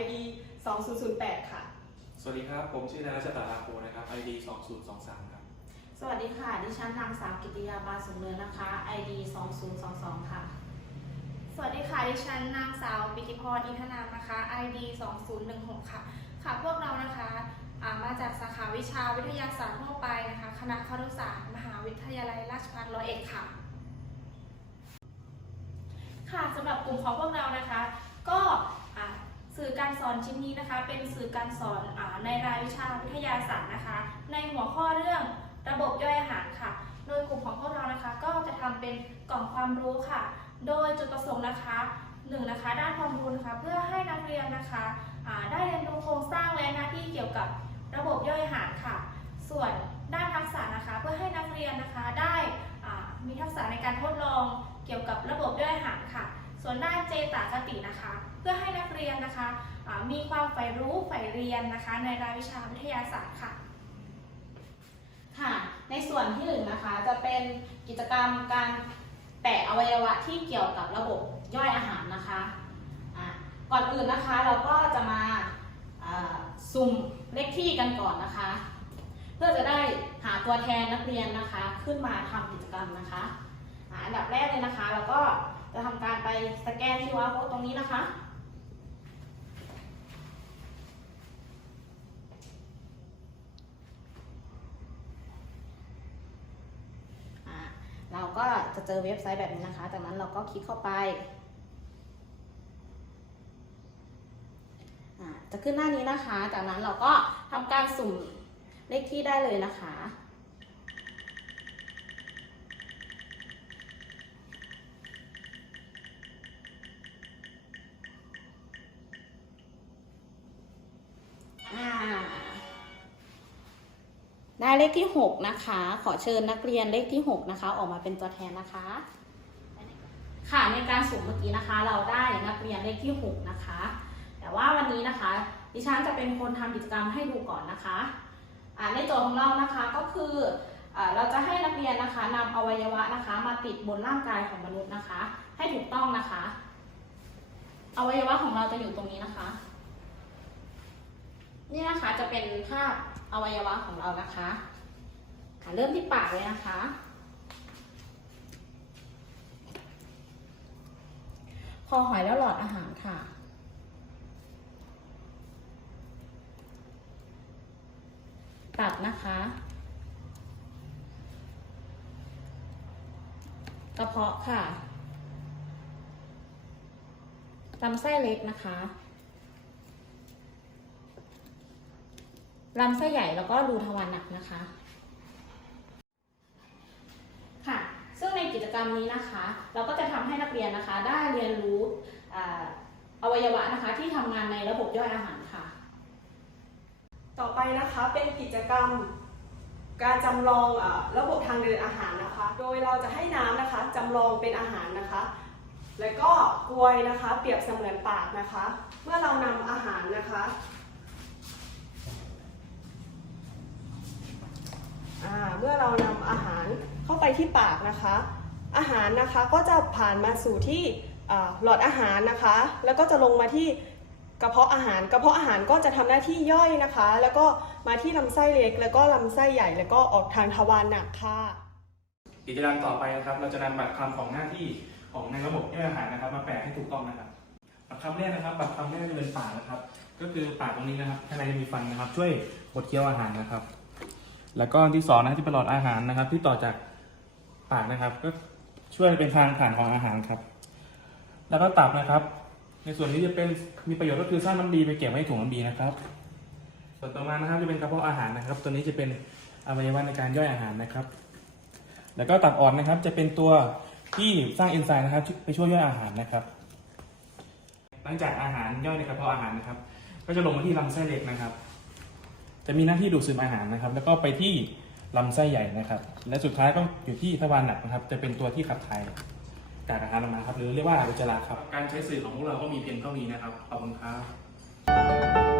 ID 2008 ค่ะ สวัสดีครับ ผมชื่อนายรัชตาลาโคนะครับ ID 2023 ครับ สวัสดีค่ะ ดิฉันนางสาวกิติยาบาสุงเนินนะคะ ID 2022 ค่ะ สวัสดีค่ะ ดิฉันนางสาวปิติพรอินทนามนะคะ ID 2016 ค่ะ ค่ะพวกเรานะคะอ่ามาจากสาขาวิชาวิทยาศาสตร์ทั่วไปนะคะ คณะครุศาสตร์ มหาวิทยาลัยราชภัฏร้อยเอ็ดค่ะ ค่ะสำหรับกลุ่มของพวกเรานะคะ ก็สื่อการสอนชิ้นนี้นะคะ เป็นสื่อการสอนอในรายวิชาวิทยาศาสตร์นะคะ ในหัวข้อเรื่องระบบย่อยอาหารค่ะ โดยกลุ่มของพวกเรานะคะ ก็จะทำเป็นกล่องความรู้ค่ะ โดยจุดประสงค์นะคะหนึ่งนะคะ ด้านความรู้นะคะ เพื่อให้นักเรียนนะคะได้เรียนรู้โครงสร้างและหน้าที่เกี่ยวกับระบบย่อยอาหารค่ะ ส่วนด้านทักษะนะคะ เพื่อให้นักเรียนนะคะได้มีทักษะในการทดลอง เกี่ยวกับระบบย่อยอาหารค่ะ ส่วนด้านเจตคตินะคะ เพื่อให้นักเรียนนะคะมีความใฝ่รู้ใฝ่เรียนนะคะ ในรายวิชาวิทยาศาสตร์ค่ะค่ะ ในส่วนที่หนึ่งนะคะจะเป็นกิจกรรมการแปะอวัยวะที่เกี่ยวกับระบบย่อยอาหารนะคะะก่อนอื่นนะคะเราก็จะมาอ่าสุ่มเลขที่กันก่อนนะคะ เพื่อจะได้หาตัวแทนนักเรียนนะคะ ขึ้นมาทำกิจกรรมนะคะ อันดับแรกเลยนะคะเราก็จะทำการไปสแกน QR code ตรงนี้นะคะ เราก็จะเจอเว็บไซต์แบบนี้นะคะ จากนั้นเราก็คลิกเข้าไป จะขึ้นหน้านี้นะคะ จากนั้นเราก็ทำการสุ่มเลขที่ได้เลยนะคะ ได้เลขที่ 6 นะคะ ขอเชิญนักเรียนเลขที่ 6 นะคะ ออกมาเป็นตัวแทนนะคะ ค่ะในการสุ่มเมื่อกี้นะคะ เราได้นักเรียนเลขที่ 6 นะคะ แต่ว่าวันนี้นะคะ ดิฉันจะเป็นคนทำกิจกรรมให้ดูก่อนนะคะในโจทย์ของเรานะคะก็คืออเราจะให้นักเรียนนะคะนำอวัยวะนะคะ มาติดบนร่างกายของมนุษย์นะคะ ให้ถูกต้องนะคะ อวัยวะของเราจะอยู่ตรงนี้นะคะ นี่นะคะจะเป็นภาพ อวัยวะของเรานะคะค่ะเริ่มที่ปากเลยนะคะ คอหอยแล้วหลอดอาหารค่ะ ตับนะคะ กระเพาะค่ะลำไส้เล็กนะคะ ลำไส้ใหญ่แล้วก็รูทวารหนักนะคะ ค่ะ ซึ่งในกิจกรรมนี้นะคะ เราก็จะทำให้นักเรียนนะคะ ได้เรียนรู้อ่าอวัยวะนะคะที่ทำงานในระบบย่อยอาหารค่ะ ต่อไปนะคะเป็นกิจกรรมการจำลองอาระบบทางเดินอาหารนะคะ โดยเราจะให้น้ำนะคะจำลองเป็นอาหารนะคะ แล้วก็กลวยนะคะ เปรียบเสมือนปากนะคะ เมื่อเรานำอาหารนะคะอ่า เมื่อเรานำอาหารเข้าไปที่ปากนะคะ อาหารนะคะก็จะผ่านมาสู่ที่หลอดอาหารนะคะ แล้วก็จะลงมาที่กระเพาะอาหาร กระเพาะอาหารก็จะทำหน้าที่ย่อยนะคะ แล้วก็มาที่ลำไส้เล็ก แล้วก็ลำไส้ใหญ่ แล้วก็ออกทางทวารหนักค่ะ กิจกรรมต่อไปนะครับ เราจะนำบัตรคำของหน้าที่ของในระบบย่อยอาหารนะครับ มาแปะให้ถูกต้องนะครับ บัตรคำแรกนะครับ บัตรคำแรกจะเป็นปากนะครับ ก็คือปากตรงนี้นะครับข้างในจะมีฟันนะครับ ช่วยบดเคี้ยวอาหารนะครับ แล้วก็ที่สองนะที่เป็นหลอดอาหารนะครับ ที่ต่อจากปากนะครับ ก็ช่วยเป็นทางผ่านของอาหารครับ แล้วก็ตับนะครับ ในส่วนนี้จะเป็นมีประโยชน์ก็คือสร้างน้ำดีไปเก็บไว้ถุงน้ำดีนะครับส่วนต่อมานะครับจะเป็นกระเพาะอาหารนะครับ ตัวนี้จะเป็นอวัยวะในการย่อยอาหารนะครับ แล้วก็ตับอ่อนนะครับ จะเป็นตัวที่สร้างเอนไซม์นะครับไปช่วยย่อยอาหารนะครับหลังจากอาหารย่อยในกระเพาะอาหารนะครับ ก็จะลงมาที่ลำไส้เล็กนะครับ จะมีหน้าที่ดูดซึมอาหารนะครับ แล้วก็ไปที่ลำไส้ใหญ่นะครับ และสุดท้ายก็อยู่ที่ทวารหนักนะครับ จะเป็นตัวที่ขับถ่ายจากอาหารออกมาครับ หรือเรียกว่าอุจจาระครับ การใช้สื่อของพวกเราก็มีเพียงเท่านี้นะครับ ขอบคุณครับ